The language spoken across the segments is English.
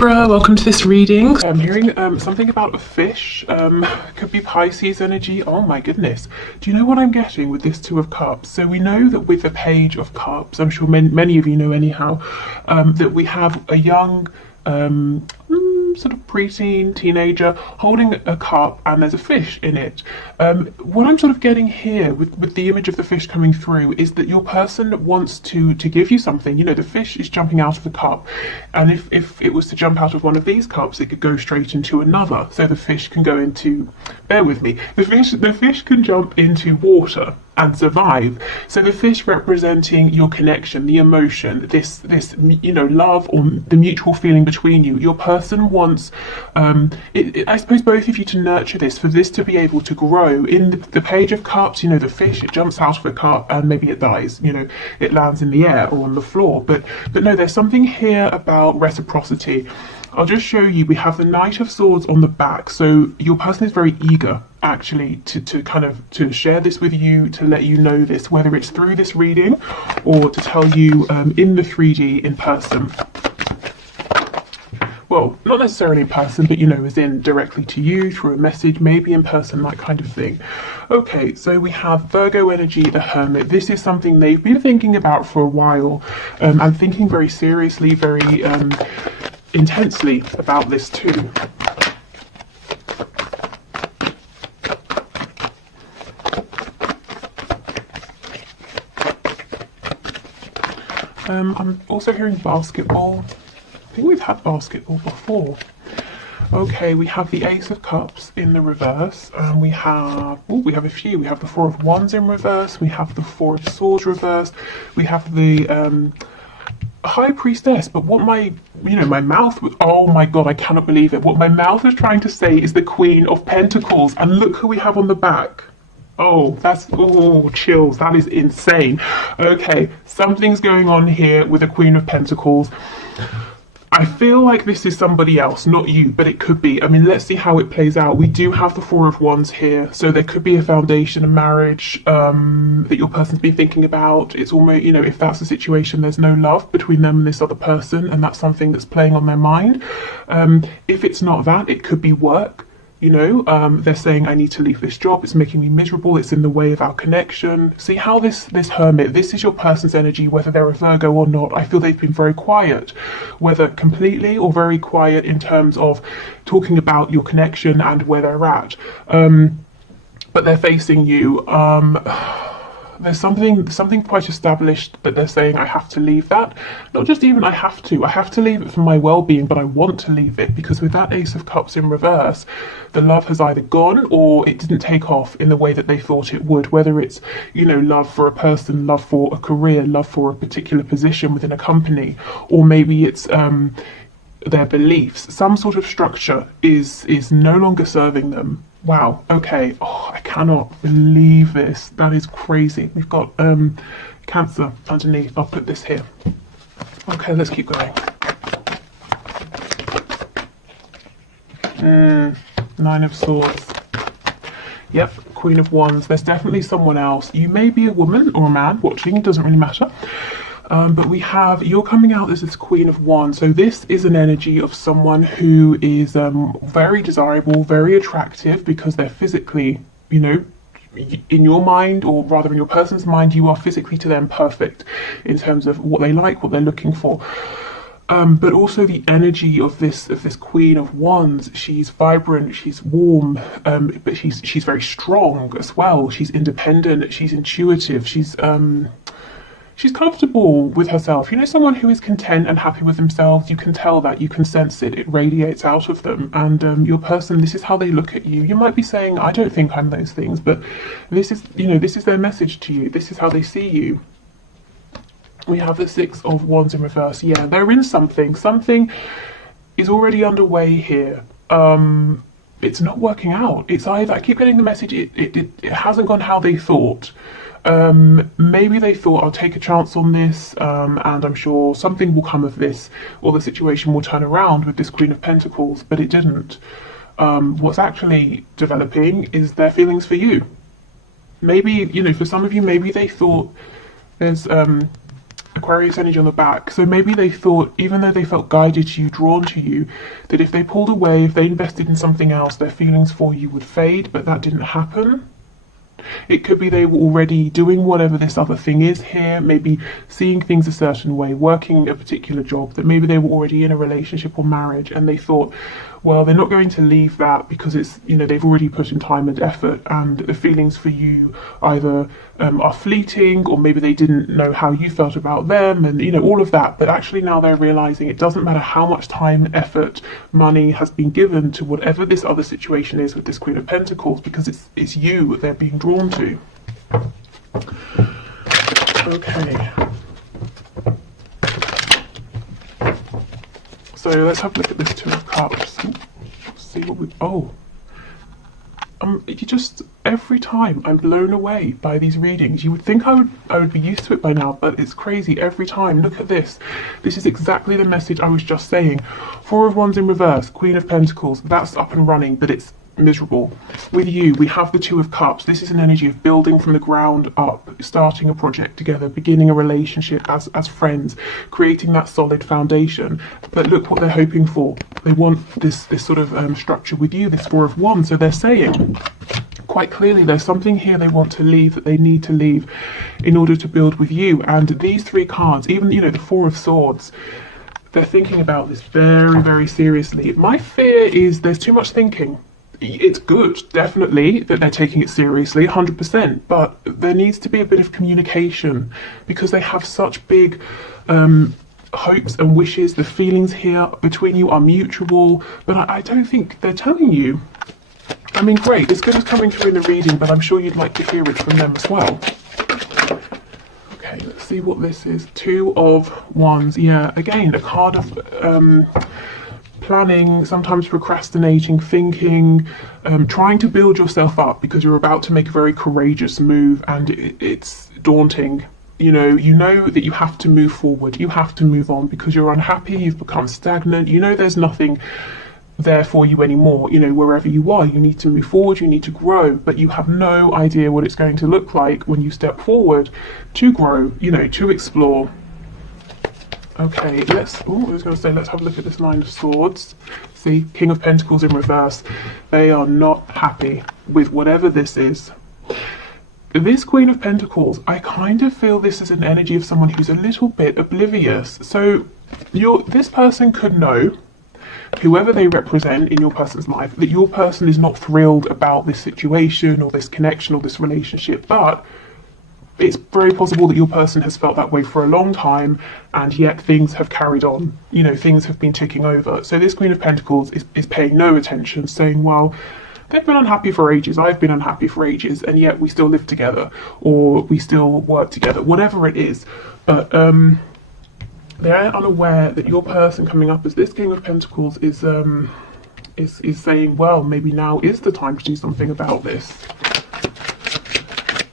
Libra, welcome to this reading. I'm hearing something about a fish, could be Pisces energy. Oh my goodness. Do you know what I'm getting with this Two of Cups? So we know that with the Page of Cups, I'm sure many of you know anyhow, that we have a young sort of preteen teenager holding a cup and there's a fish in it. What I'm sort of getting here with the image of the fish coming through is that your person wants to give you something. You know, the fish is jumping out of the cup, and if it was to jump out of one of these cups, it could go straight into another. So the fish can go into, bear with me, the fish can jump into water and survive. So the fish representing your connection, the emotion, this you know, love, or the mutual feeling between you. Your person wants, I suppose, both of you to nurture this, for this to be able to grow. In the Page of Cups, you know, the fish, it jumps out of a cup and maybe it dies, you know, it lands in the air or on the floor. But no, there's something here about reciprocity. I'll just show you, we have the Knight of Swords on the back. So your person is very eager actually to share this with you, to let you know this, whether it's through this reading or to tell you in the 3D in person. Well, not necessarily in person, but you know, as in directly to you through a message, maybe in person, that kind of thing. Okay, so we have Virgo energy, the Hermit. This is something they've been thinking about for a while, and thinking very seriously, very intensely about this too. I'm also hearing basketball. I think we've had basketball before. Okay, we have the Ace of Cups in the reverse, and we have a few. We have the Four of Wands in reverse, we have the Four of Swords reversed, we have the High Priestess. But what my mouth was, oh my god, I cannot believe it. What my mouth was trying to say is the Queen of Pentacles, and look who we have on the back. Oh, that's, oh, chills. That is insane. Okay, something's going on here with the Queen of Pentacles. I feel like this is somebody else, not you, but it could be. I mean, let's see how it plays out. We do have the Four of Wands here, so there could be a foundation, a marriage that your person's been thinking about. It's almost, you know, if that's the situation, there's no love between them and this other person, and that's something that's playing on their mind. If it's not that, it could be work. You know, they're saying, I need to leave this job, it's making me miserable, it's in the way of our connection. See how this Hermit, this is your person's energy, whether they're a Virgo or not. I feel they've been very quiet, whether completely or very quiet in terms of talking about your connection and where they're at. But they're facing you. There's something quite established, but they're saying, I have to leave that. Not just even I have to leave it for my well-being, but I want to leave it, because with that Ace of Cups in reverse, the love has either gone or it didn't take off in the way that they thought it would, whether it's, you know, love for a person, love for a career, love for a particular position within a company, or maybe it's their beliefs. Some sort of structure is no longer serving them. Wow, okay. Oh, I cannot believe this. That is crazy. We've got Cancer underneath. I'll put this here. Okay, let's keep going. Nine of Swords. Yep, Queen of Wands. There's definitely someone else. You may be a woman or a man watching, it doesn't really matter. But we have, you're coming out as this Queen of Wands. So this is an energy of someone who is very desirable, very attractive, because they're physically, you know, in your mind, or rather in your person's mind, you are physically to them perfect in terms of what they like, what they're looking for. But also the energy of this Queen of Wands, she's vibrant, she's warm, but she's very strong as well. She's independent, she's intuitive, she's comfortable with herself. You know, someone who is content and happy with themselves, you can tell that, you can sense it, it radiates out of them. And your person, this is how they look at you. You might be saying, I don't think I'm those things, but this is, you know, this is their message to you. This is how they see you. We have the Six of Wands in reverse. Yeah, they're in something. Something is already underway here. It's not working out. It's either, I keep getting the message, it hasn't gone how they thought. Maybe they thought, I'll take a chance on this, and I'm sure something will come of this, or the situation will turn around with this Queen of Pentacles, but it didn't. What's actually developing is their feelings for you. Maybe, you know, for some of you, maybe they thought there's Aquarius energy on the back. So maybe they thought, even though they felt guided to you, drawn to you, that if they pulled away, if they invested in something else, their feelings for you would fade, but that didn't happen. It could be they were already doing whatever this other thing is here, maybe seeing things a certain way, working a particular job, that maybe they were already in a relationship or marriage and they thought, well, they're not going to leave that because it's, you know, they've already put in time and effort, and the feelings for you either are fleeting, or maybe they didn't know how you felt about them, and, you know, all of that. But actually now they're realizing it doesn't matter how much time, effort, money has been given to whatever this other situation is with this Queen of Pentacles, because it's you they're being drawn to. Okay. So let's have a look at this Two of Cups. See what we... Oh. You just... Every time I'm blown away by these readings. You would think I would be used to it by now, but it's crazy every time. Look at this. This is exactly the message I was just saying. Four of Wands in reverse, Queen of Pentacles. That's up and running, but it's miserable. With you, we have the Two of Cups. This is an energy of building from the ground up, starting a project together, beginning a relationship as friends, creating that solid foundation. But look what they're hoping for. They want this sort of structure with you, this Four of Wands. So they're saying quite clearly there's something here they want to leave, that they need to leave in order to build with you. And these three cards, even, you know, the Four of Swords, they're thinking about this very, very seriously. My fear is there's too much thinking. It's good, definitely, that they're taking it seriously, 100%, but there needs to be a bit of communication, because they have such big hopes and wishes. The feelings here between you are mutual, but I don't think they're telling you. I mean, great, it's good as coming through in the reading, but I'm sure you'd like to hear it from them as well. Okay, let's see what this is. Two of Wands, yeah, again, a card of... planning, sometimes procrastinating, thinking, trying to build yourself up because you're about to make a very courageous move, and it's daunting. You know that you have to move forward, you have to move on because you're unhappy, you've become stagnant, you know there's nothing there for you anymore. You know, wherever you are, you need to move forward, you need to grow, but you have no idea what it's going to look like when you step forward to grow, you know, to explore. Okay, I was going to say, let's have a look at this Nine of Swords. See, King of Pentacles in reverse. They are not happy with whatever this is. This Queen of Pentacles, I kind of feel this is an energy of someone who's a little bit oblivious. So this person could know, whoever they represent in your person's life, that your person is not thrilled about this situation or this connection or this relationship, but it's very possible that your person has felt that way for a long time, and yet things have carried on. You know, things have been ticking over. So this Queen of Pentacles is paying no attention, saying, well, they've been unhappy for ages, I've been unhappy for ages, and yet we still live together, or we still work together, whatever it is. But they're unaware that your person coming up as this King of Pentacles is saying, well, maybe now is the time to do something about this.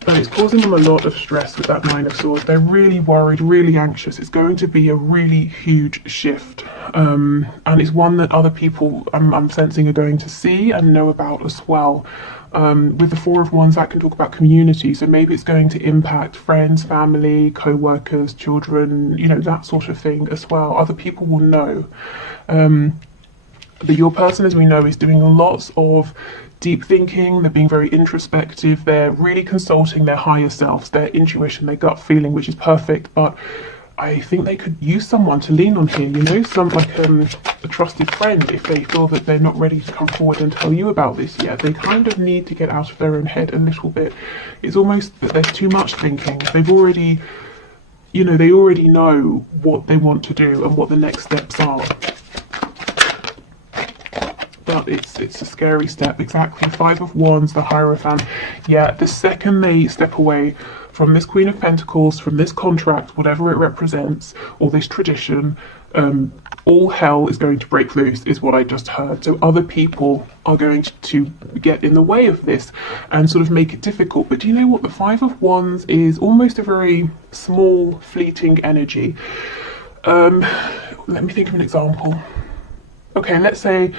And it's causing them a lot of stress with that Nine of Swords. They're really worried, really anxious. It's going to be a really huge shift. And it's one that other people, I'm sensing, are going to see and know about as well. With the Four of Wands, that can talk about community. So maybe it's going to impact friends, family, co-workers, children, you know, that sort of thing as well. Other people will know. That your person, as we know, is doing lots of deep thinking. They're being very introspective. They're really consulting their higher selves, their intuition, their gut feeling, which is perfect. But I think they could use someone to lean on here, you know, a trusted friend, if they feel that they're not ready to come forward and tell you about this yet. They kind of need to get out of their own head a little bit. It's almost that there's too much thinking. They've already, you know, they already know what they want to do and what the next steps are. But it's a scary step. Exactly. Five of Wands, the Hierophant. Yeah, the second they step away from this Queen of Pentacles, from this contract, whatever it represents, or this tradition, all hell is going to break loose, is what I just heard. So other people are going to get in the way of this and sort of make it difficult. But do you know what? The Five of Wands is almost a very small, fleeting energy. Let me think of an example. Okay, let's say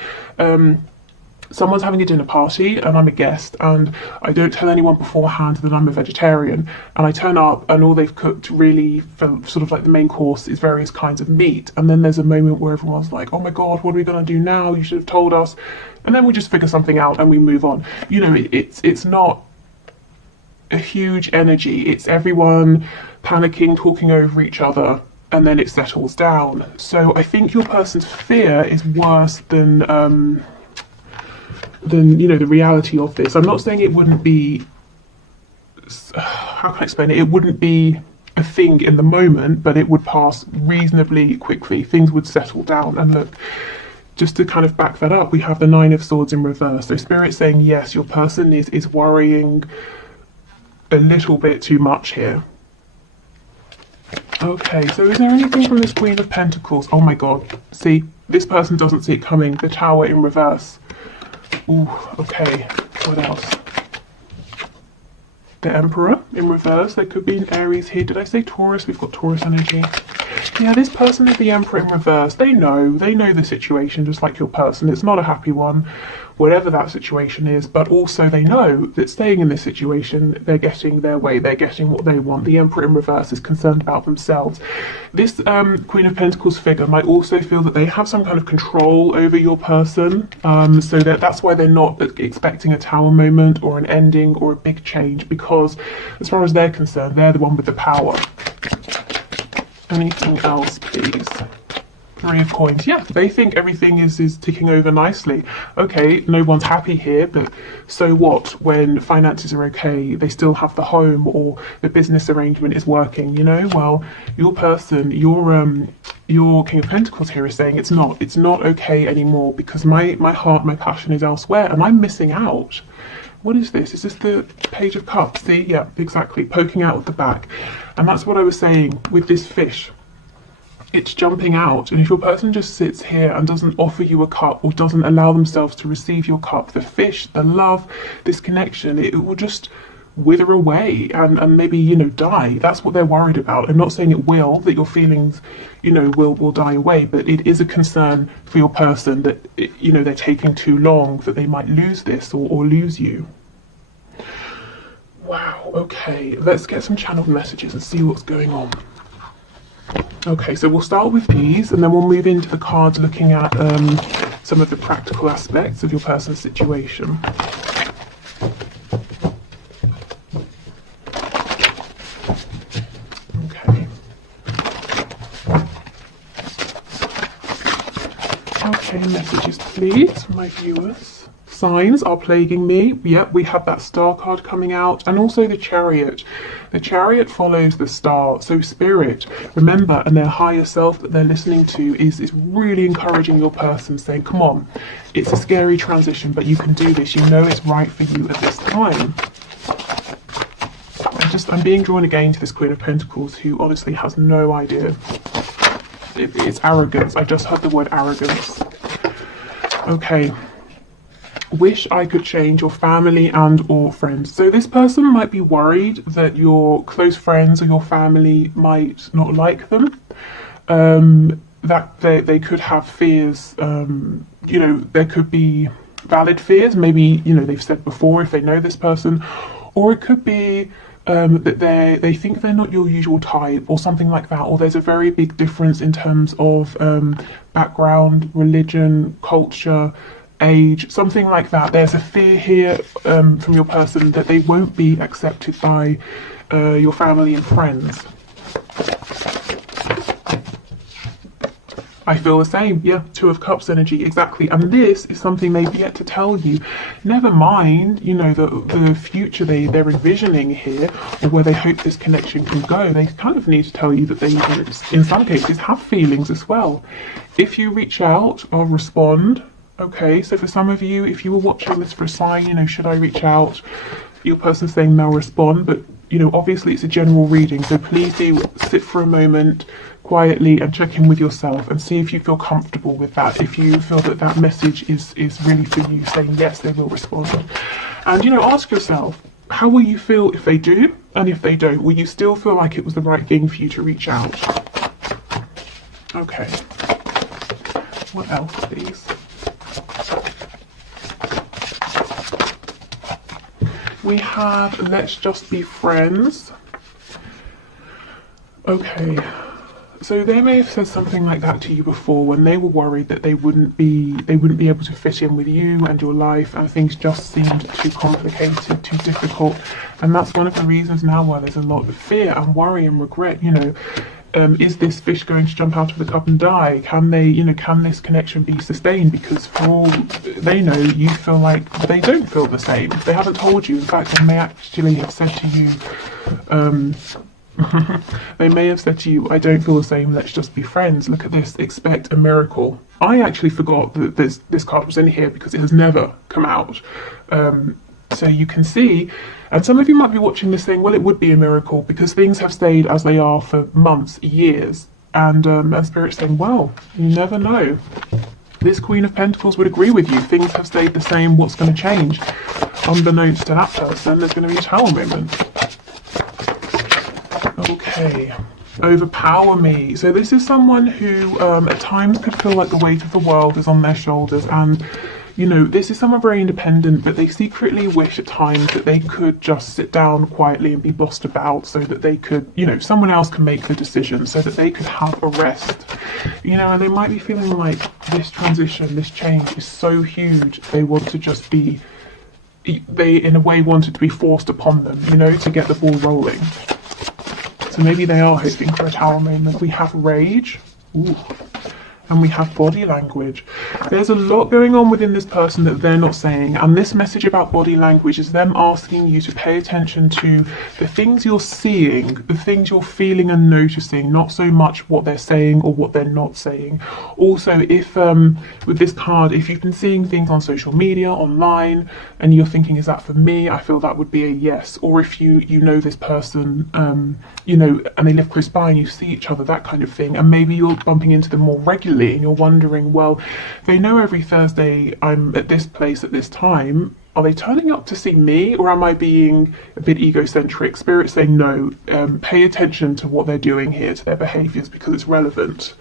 someone's having a dinner party and I'm a guest and I don't tell anyone beforehand that I'm a vegetarian, and I turn up and all they've cooked really for sort of like the main course is various kinds of meat, and then there's a moment where everyone's like, oh my god, what are we going to do now, you should have told us, and then we just figure something out and we move on. You know, it's not a huge energy, it's everyone panicking, talking over each other, and then it settles down. So I think your person's fear is worse than you know, the reality of this. I'm not saying it wouldn't be, how can I explain it? It wouldn't be a thing in the moment, but it would pass reasonably quickly. Things would settle down. And look, just to kind of back that up, we have the Nine of Swords in reverse. So Spirit's saying, yes, your person is worrying a little bit too much here. Okay, so is there anything from this Queen of Pentacles? Oh my god, see, this person doesn't see it coming. The Tower in reverse. Ooh, okay, what else? The Emperor in reverse. There could be an Aries here. Did I say Taurus? We've got Taurus energy. Yeah, this person is the Emperor in reverse. They know the situation, just like your person. It's not a happy one, whatever that situation is, but also they know that staying in this situation, they're getting their way, they're getting what they want. The Emperor in reverse is concerned about themselves. This Queen of Pentacles figure might also feel that they have some kind of control over your person, so that's why they're not expecting a Tower moment or an ending or a big change, because as far as they're concerned, they're the one with the power. Anything else, please? Three of Coins. Yeah, they think everything is ticking over nicely. Okay, no one's happy here, but so what? When finances are okay, they still have the home, or the business arrangement is working, you know? Well, your person, your King of Pentacles here is saying it's not okay anymore, because my heart, my passion is elsewhere, and I'm missing out. What is this? Is this the Page of Cups? See? Yeah, exactly. Poking out at the back. And that's what I was saying with this fish. It's jumping out. And if your person just sits here and doesn't offer you a cup, or doesn't allow themselves to receive your cup, the fish, the love, this connection, it will just wither away and maybe, you know, die. That's what they're worried about. I'm not saying it will, that your feelings, you know, will die away, but it is a concern for your person that, you know, they're taking too long, that they might lose this or lose you. Wow, okay, let's get some channeled messages and see what's going on. Okay, so we'll start with these and then we'll move into the cards looking at some of the practical aspects of your person's situation. Okay, messages please from my viewers. Signs are plaguing me. Yep, we have that Star card coming out, and also the Chariot. The Chariot follows the Star, so Spirit, remember, and their higher self that they're listening to is really encouraging your person, saying, come on, it's a scary transition, but you can do this. You know it's right for you at this time. I'm being drawn again to this Queen of Pentacles, who honestly has no idea. It's arrogance. I just heard the word arrogance. Okay. Wish I could change your family and or friends. So this person might be worried that your close friends or your family might not like them. That they could have fears. You know, there could be valid fears. Maybe, you know, they've said before if they know this person. Or it could be that they think they're not your usual type or something like that, or there's a very big difference in terms of background, religion, culture, age, something like that. There's a fear here from your person that they won't be accepted by your family and friends. I feel the same. Yeah, Two of Cups energy, exactly. And this is something they've yet to tell you. Never mind, you know, the future they're envisioning here, or where they hope this connection can go. They kind of need to tell you that they, in some cases, have feelings as well. If you reach out, I'll respond. Okay, so for some of you, if you were watching this for a sign, you know, should I reach out? Your person's saying they'll respond, but, you know, obviously it's a general reading, so please do sit for a moment quietly and check in with yourself and see if you feel comfortable with that. If you feel that that message is really for you, saying yes, they will respond. And, you know, ask yourself, how will you feel if they do? And if they don't, will you still feel like it was the right thing for you to reach out? Okay. What else, please? we have let's just be friends. Okay, so they may have said something like that to you before when they were worried that they wouldn't be able to fit in with you and your life, and things just seemed too complicated, too difficult. And that's one of the reasons now why there's a lot of fear and worry and regret. You know, is this fish going to jump out of the cup and die? Can they, you know, can this connection be sustained? Because for all they know, you feel like they don't feel the same. They haven't told you. In fact, they may actually have said to you, they may have said to you, I don't feel the same, let's just be friends. Look at this, expect a miracle. I actually forgot that this card was in here because it has never come out. So you can see, and some of you might be watching this saying, well, it would be a miracle because things have stayed as they are for months, years. And Spirit's saying, well, you never know. This Queen of Pentacles would agree with you. Things have stayed the same, what's going to change? Unbeknownst to that person, there's going to be a tower moment. Okay, overpower me. So this is someone who at times could feel like the weight of the world is on their shoulders, and you know, this is someone very independent, but they secretly wish at times that they could just sit down quietly and be bossed about so that they could, you know, someone else can make the decision so that they could have a rest. You know, and they might be feeling like this transition, this change is so huge, they want to just be, they in a way want it to be forced upon them, you know, to get the ball rolling. So maybe they are hoping for a tower moment. We have rage. Ooh. And we have body language. There's a lot going on within this person that they're not saying, and this message about body language is them asking you to pay attention to the things you're seeing, the things you're feeling and noticing, not so much what they're saying or what they're not saying. Also, if with this card, if you've been seeing things on social media, online, and you're thinking, is that for me? I feel that would be a yes. Or if you know this person, you know, and they live close by and you see each other, that kind of thing, and maybe you're bumping into them more regularly, and you're wondering, well, they know every Thursday I'm at this place at this time. Are they turning up to see me, or am I being a bit egocentric? Spirit saying no, pay attention to what they're doing here, to their behaviours, because it's relevant.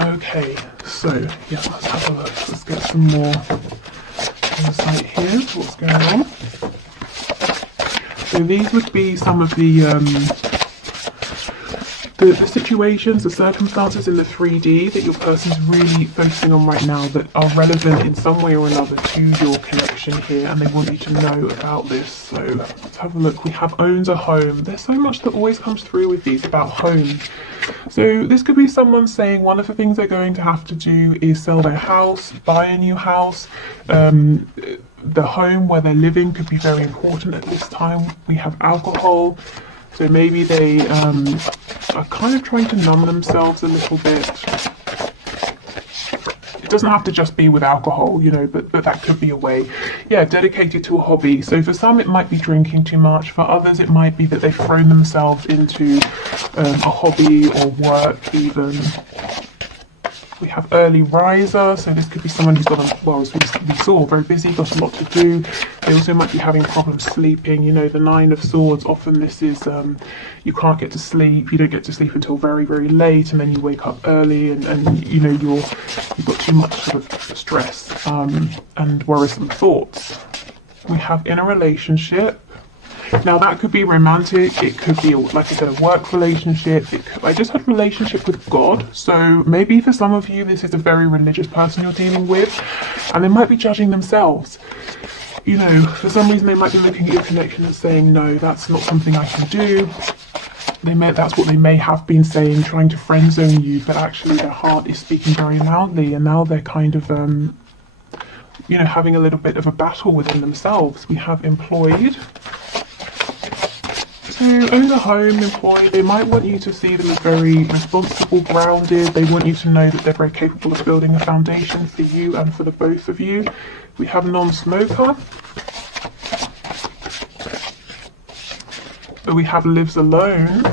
Okay, so yeah, let's have a look. Let's get some more insight here to what's going on. So these would be some of the situations, the circumstances in the 3D that your person's really focusing on right now that are relevant in some way or another to your connection here, and they want you to know about this. So let's have a look. We have owns a home. There's so much that always comes through with these about home. So this could be someone saying one of the things they're going to have to do is sell their house, buy a new house. The home where they're living could be very important at this time. We have alcohol. So maybe they are kind of trying to numb themselves a little bit. It doesn't have to just be with alcohol, you know, but that could be a way. Yeah, dedicated to a hobby. So for some it might be drinking too much. For others it might be that they've thrown themselves into a hobby or work even. We have early riser, so this could be someone who's got a, well, as we saw, very busy, got a lot to do. They also might be having problems sleeping. You know, the 9 of Swords, often this is, you can't get to sleep, you don't get to sleep until very, very late, and then you wake up early, and you know, you've got too much sort of stress and worrisome thoughts. We have in a relationship. Now that could be romantic, it could be, like I said, a work relationship. I just had relationship with God, so maybe for some of you this is a very religious person you're dealing with, and they might be judging themselves. You know, for some reason they might be looking at your connection and saying, no, that's not something I can do. That's what they may have been saying, trying to friend zone you, but actually their heart is speaking very loudly, and now they're kind of, you know, having a little bit of a battle within themselves. We have employed. So own a home, employed, they might want you to see them as very responsible, grounded. They want you to know that they're very capable of building a foundation for you and for the both of you. We have non-smoker. We have lives alone.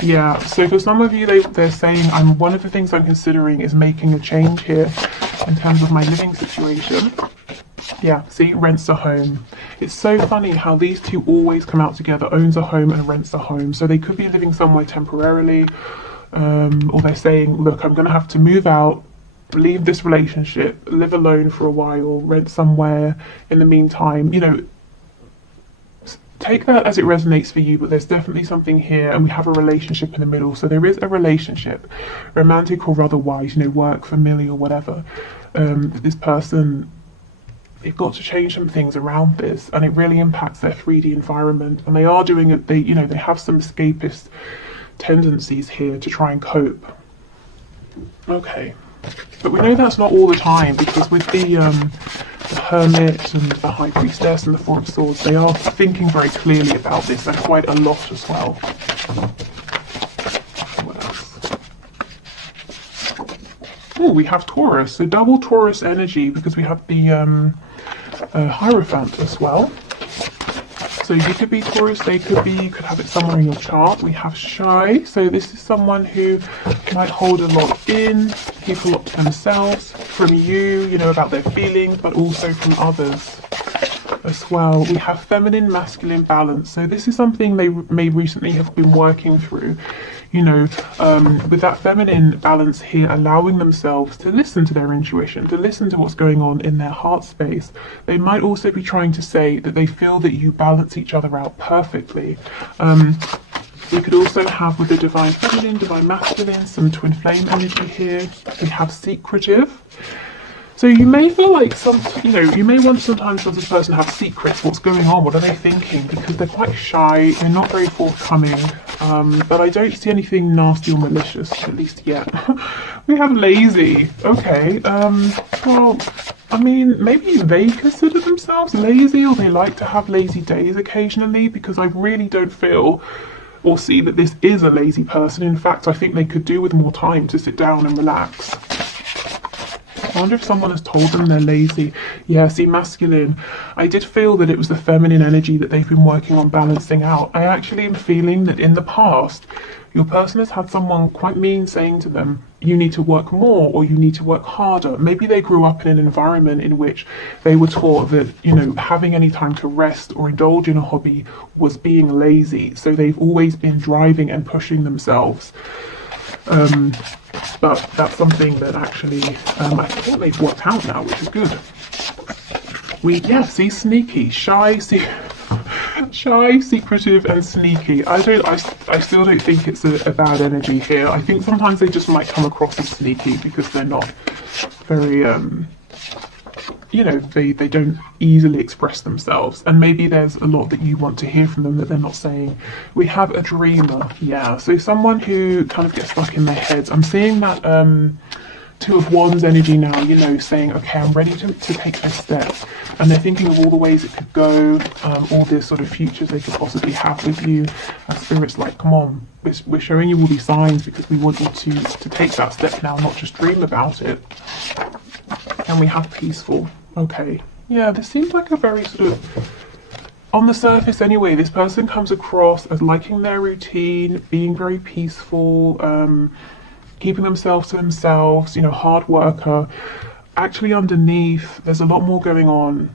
Yeah, so for some of you, they're saying, one of the things I'm considering is making a change here in terms of my living situation. Yeah, see, rents a home. It's so funny how these two always come out together, owns a home and rents a home. So they could be living somewhere temporarily, or they're saying, look, I'm going to have to move out, leave this relationship, live alone for a while, rent somewhere in the meantime. You know, take that as it resonates for you, but there's definitely something here, and we have a relationship in the middle. So there is a relationship, romantic or otherwise, you know, work, familiar, whatever. This person, they've got to change some things around this, and it really impacts their 3D environment. And they are doing it. They, you know, they have some escapist tendencies here to try and cope. Okay, but we know that's not all the time, because with the Hermit and the High Priestess and the Four of Swords, they are thinking very clearly about this, and quite a lot as well. What else? Oh, we have Taurus, so double Taurus energy, because we have the Hierophant as well. So you could be Taurus, they could be, you could have it somewhere in your chart. We have Shy, so this is someone who might hold a lot in, keep a lot to themselves, from you know, about their feelings, but also from others as well. We have Feminine, Masculine balance, so this is something they may recently have been working through. You know, with that feminine balance here, allowing themselves to listen to their intuition, to listen to what's going on in their heart space. They might also be trying to say that they feel that you balance each other out perfectly. We could also have, with the Divine Feminine, Divine Masculine, some Twin Flame energy here. We have Secretive. So you may feel like you may wonder sometimes, does this person have secrets? What's going on? What are they thinking? Because they're quite shy, they're not very forthcoming, but I don't see anything nasty or malicious, at least yet. We have Lazy. Okay, well, I mean, maybe they consider themselves lazy, or they like to have lazy days occasionally, because I really don't feel or see that this is a lazy person. In fact, I think they could do with more time to sit down and relax. I wonder if someone has told them they're lazy. Yeah, see, Masculine. I did feel that it was the feminine energy that they've been working on balancing out. I actually am feeling that in the past, your person has had someone quite mean saying to them, you need to work more, or you need to work harder. Maybe they grew up in an environment in which they were taught that, you know, having any time to rest or indulge in a hobby was being lazy. So they've always been driving and pushing themselves. But that's something that actually I think they've worked out now, which is good. See, sneaky, shy, shy, secretive, and sneaky. I still don't think it's a bad energy here. I think sometimes they just might come across as sneaky because they're not very you know, they don't easily express themselves, and maybe there's a lot that you want to hear from them that they're not saying. We have a dreamer, yeah, so someone who kind of gets stuck in their heads. I'm seeing that Two of Wands energy now, you know, saying, okay, I'm ready to take this step, and they're thinking of all the ways it could go, all the sort of futures they could possibly have with you. And Spirit's like, come on, we're showing you all these signs because we want you to take that step now, not just dream about it. And we have Peaceful. Okay, yeah, this seems like a very sort of, on the surface anyway, this person comes across as liking their routine, being very peaceful, keeping themselves to themselves, you know, hard worker. Actually underneath, there's a lot more going on.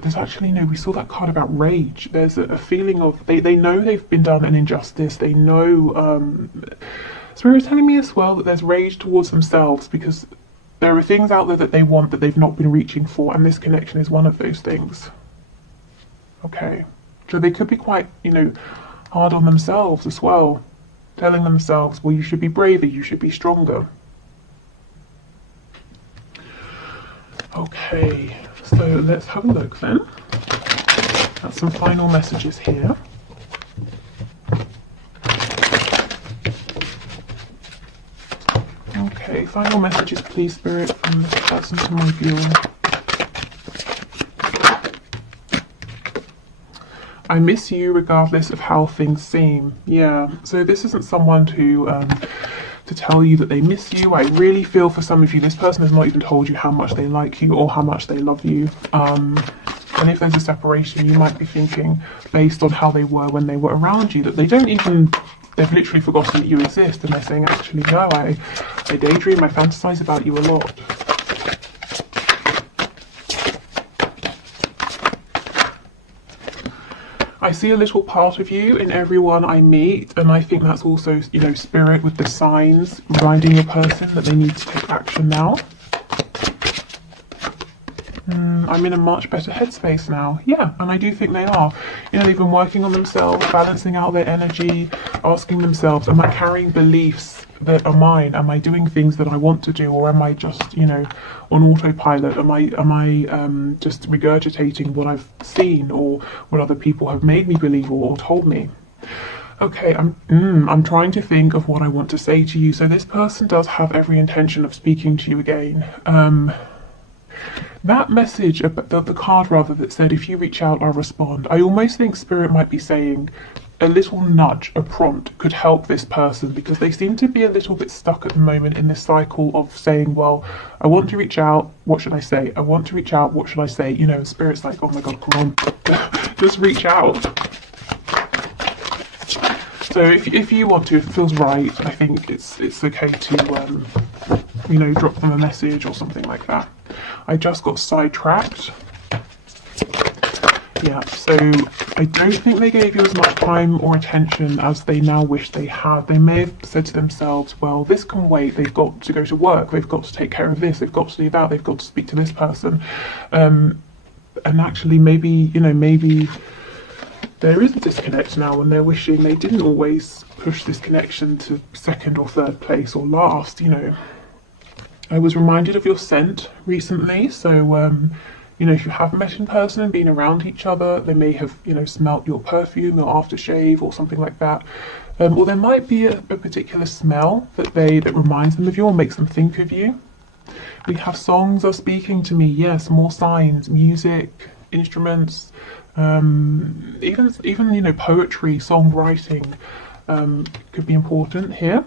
There's actually, no, we saw that card about rage. There's a feeling of, they know they've been done an injustice. They know, Spirit's telling me as well that there's rage towards themselves because there are things out there that they want that they've not been reaching for, and this connection is one of those things. Okay, so they could be quite, you know, hard on themselves as well, telling themselves, well, you should be braver, you should be stronger. Okay, so let's have a look then at some final messages here. Okay, final messages, please, Spirit, from this person to my viewing. I miss you regardless of how things seem. Yeah, so this isn't someone to tell you that they miss you. I really feel for some of you, this person has not even told you how much they like you or how much they love you. And if there's a separation, you might be thinking, based on how they were when they were around you, that they don't even, they've literally forgotten that you exist, and they're saying, actually, no, I daydream, I fantasize about you a lot. I see a little part of you in everyone I meet, and I think that's also, you know, Spirit with the signs reminding your person that they need to take action now. I'm in a much better headspace now. Yeah, and I do think they are. You know, they've been working on themselves, balancing out their energy, asking themselves, am I carrying beliefs that are mine? Am I doing things that I want to do, or am I just, you know, on autopilot? Am I just regurgitating what I've seen or what other people have made me believe or told me? Okay, I'm trying to think of what I want to say to you. So this person does have every intention of speaking to you again. That message, the card rather, that said, if you reach out, I'll respond. I almost think Spirit might be saying a little nudge, a prompt could help this person, because they seem to be a little bit stuck at the moment in this cycle of saying, well, I want to reach out, what should I say? I want to reach out, what should I say? You know, Spirit's like, oh my God, come on, just reach out. So if you want to, if it feels right, I think it's okay to, you know, drop them a message or something like that. I just got sidetracked. Yeah, so I don't think they gave you as much time or attention as they now wish they had. They may have said to themselves, well, this can wait. They've got to go to work. They've got to take care of this. They've got to do that. They've got to speak to this person. And actually, maybe, you know, maybe there is a disconnect now, and they're wishing they didn't always push this connection to second or third place or last, you know. I was reminded of your scent recently, so you know, if you have met in person and been around each other, they may have, you know, smelt your perfume or aftershave or something like that. Or there might be a particular smell that reminds them of you or makes them think of you. We have songs are speaking to me, yes, more signs, music, instruments, even you know, poetry, songwriting could be important here.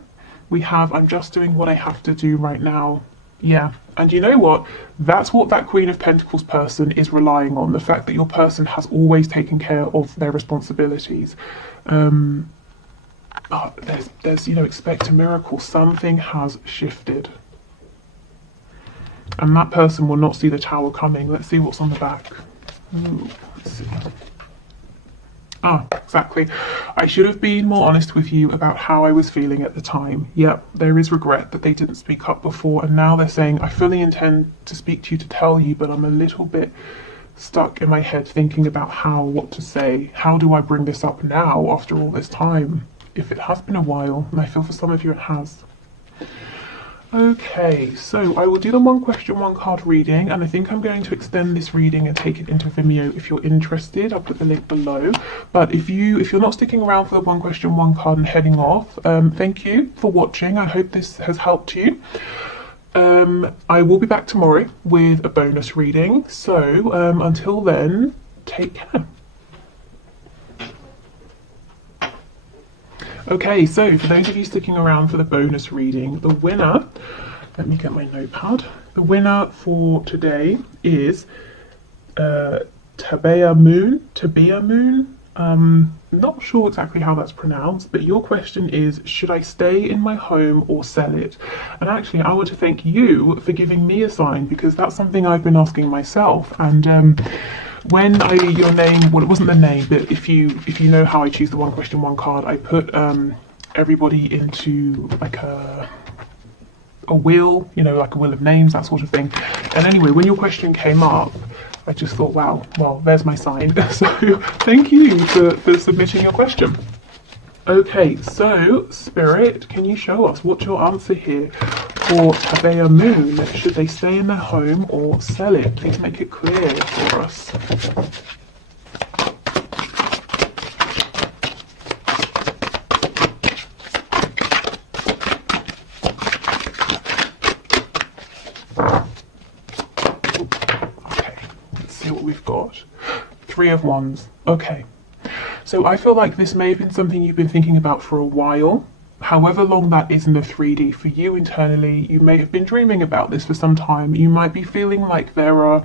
We have, I'm just doing what I have to do right now. Yeah, and you know what? That's what that Queen of Pentacles person is relying on, the fact that your person has always taken care of their responsibilities. There's, you know, expect a miracle. Something has shifted. And that person will not see the Tower coming. Let's see what's on the back. Ooh, let's see. Ah, exactly. I should have been more honest with you about how I was feeling at the time. Yep, there is regret that they didn't speak up before, and now they're saying, I fully intend to speak to you, to tell you, but I'm a little bit stuck in my head thinking about what to say. How do I bring this up now after all this time? If it has been a while, and I feel for some of you it has. Okay, so I will do the one question, one card reading, and I think I'm going to extend this reading and take it into Vimeo if you're interested. I'll put the link below. But if you're not sticking around for the one question, one card and heading off, thank you for watching. I hope this has helped you. I will be back tomorrow with a bonus reading. So until then, take care. Okay, so for those of you sticking around for the bonus reading, the winner, let me get my notepad. The winner for today is Tabea Moon. Not sure exactly how that's pronounced, but your question is, should I stay in my home or sell it? And actually, I want to thank you for giving me a sign, because that's something I've been asking myself. And when your name, well, it wasn't the name, but if you know how I choose the one question, one card, I put everybody into like a wheel, you know, like a wheel of names, that sort of thing. And anyway, when your question came up, I just thought, wow, well, there's my sign. So thank you for submitting your question. Okay, so Spirit, can you show us what's your answer here for Tabea Moon? Should they stay in their home or sell it? Please make it clear for us. Okay, let's see what we've got. Three of Wands. Okay. So I feel like this may have been something you've been thinking about for a while. However long that is in the 3D for you internally, you may have been dreaming about this for some time. You might be feeling like there are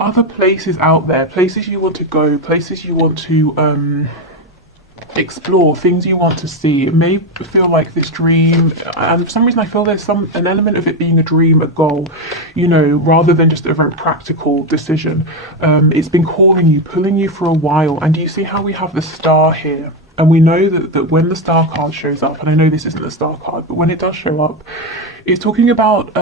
other places out there, places you want to go, places you want to explore, things you want to see. It may feel like this dream, and for some reason I feel there's an element of it being a dream, a goal, you know, rather than just a very practical decision. It's been calling you, pulling you for a while. And do you see how we have the star here? And we know that when the star card shows up, and I know this isn't the star card, but when it does show up, it's talking about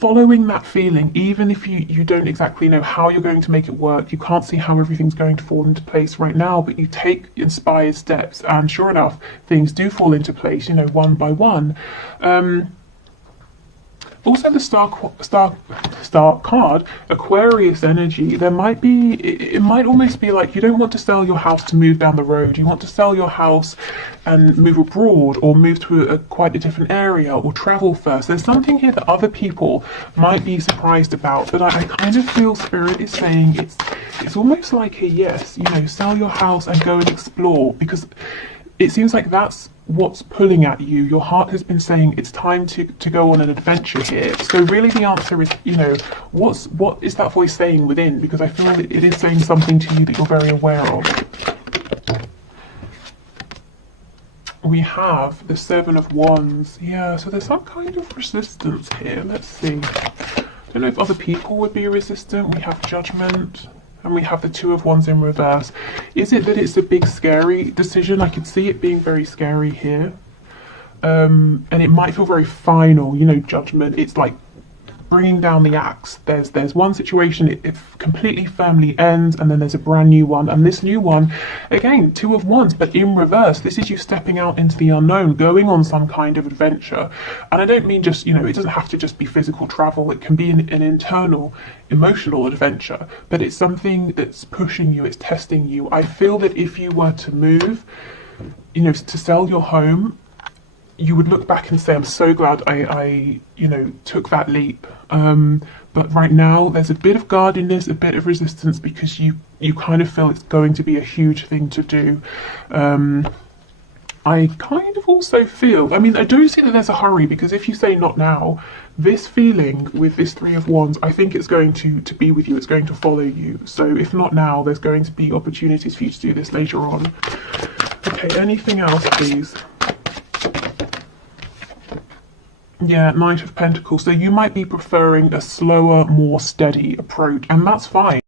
following that feeling, even if you don't exactly know how you're going to make it work, you can't see how everything's going to fall into place right now, but you take inspired steps, and sure enough, things do fall into place, you know, one by one. Also, the star card, Aquarius energy. There might be, it might almost be like you don't want to sell your house to move down the road. You want to sell your house and move abroad, or move to quite a different area, or travel first. There's something here that other people might be surprised about, but I kind of feel Spirit is saying it's almost like a yes. You know, sell your house and go and explore, because it seems like that's what's pulling at you. Your heart has been saying it's time to go on an adventure here. So really the answer is, you know, what is that voice saying within? Because I feel that it is saying something to you that you're very aware of. We have the Seven of Wands. Yeah, so there's some kind of resistance here. Let's see. I don't know if other people would be resistant. We have Judgment. And we have the Two of Wands in reverse. Is it that it's a big scary decision? I could see it being very scary here. And it might feel very final, you know, Judgment. It's like bringing down the axe. There's one situation, it completely firmly ends, and then there's a brand new one. And this new one, again, Two of Wands, but in reverse. This is you stepping out into the unknown, going on some kind of adventure. And I don't mean just, you know, it doesn't have to just be physical travel. It can be an internal, emotional adventure, but it's something that's pushing you, it's testing you. I feel that if you were to move, you know, to sell your home, you would look back and say, I'm so glad I you know, took that leap. But right now, there's a bit of guardedness, a bit of resistance, because you kind of feel it's going to be a huge thing to do. I kind of also feel, I mean, I do see that there's a hurry, because if you say not now, this feeling with this Three of Wands, I think it's going to be with you, it's going to follow you. So if not now, there's going to be opportunities for you to do this later on. Okay, anything else, please? Yeah, Knight of Pentacles. So you might be preferring a slower, more steady approach, and that's fine.